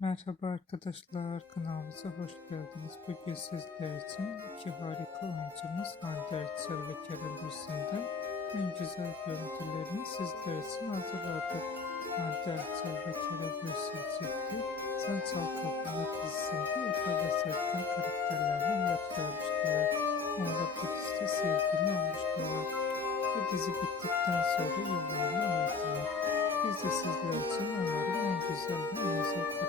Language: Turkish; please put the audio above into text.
Merhaba arkadaşlar, kanalımıza hoş geldiniz. Bugün sizler için iki harika oyuncumuz Hande Erçel ve Kerem Bürsin'den en güzel görüntülerini sizler için hazırladık. Hande Erçel ve Kerem Bürsin çifti Sen Çal Kapımı dizisinde Efe ve Serkan karakterlerine hayat vermiştiler. Onlar bu dizide sevgili olmuştular. Bu dizi bittikten sonra yıllarına ayırdılar. Biz de sizler için onların en güzel ve en özel